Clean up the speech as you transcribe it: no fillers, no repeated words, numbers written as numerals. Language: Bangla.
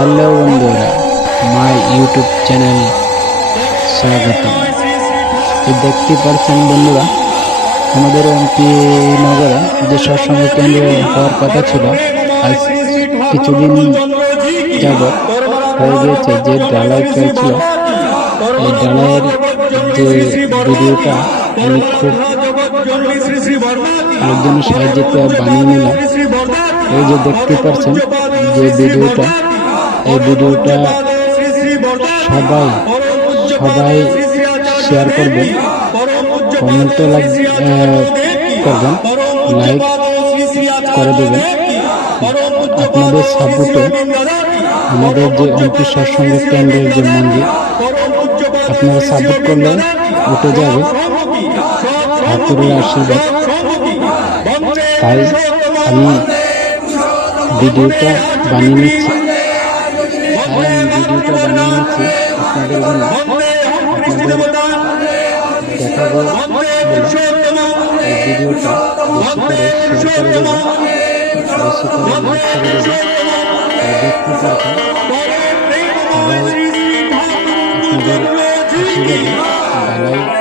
হ্যালো বন্ধুরা, মাই ইউটিউব চ্যানেল স্বাগতম। দেখতে পাচ্ছেন বন্ধুরা, আমাদের এমপি নগরে যে সৎসঙ্গ কেন্দ্র হওয়ার কথা ছিল, আজ কিছুদিন যাবৎ হয়ে গিয়েছে। যে ঢালাই চলছিল, এই ঢালাইয়ের যে ভিডিওটা আমি খুব লোকজনের সাহায্যে বানিয়ে নিলাম। এই যে দেখতে পাচ্ছেন যে ভিডিওটা, এই ভিডিওটা সবাই সবাই শেয়ার করবেন, কমেন্টও করবেন, লাইক করে দেবেন। আপনাদের সাপোর্টে আমাদের যে অন্তর সৎসঙ্গ কেন্দ্রের যে মন্দির, আপনারা সাপোর্ট করলে উঠে যাবে ঠাকুরের আশীর্বাদ। তাই আমি ভিডিওটা বানিয়ে নিচ্ছি আপনাদের জন্য, আপনাদের দেখাবো বলে এই ভিডিওটা বেশি করে শেয়ার করে দেবেন, বেশি করে লাইক করে দেবেন। দেখতে পারবেন সবাই আপনাদের আশীর্বাদে ঢালাই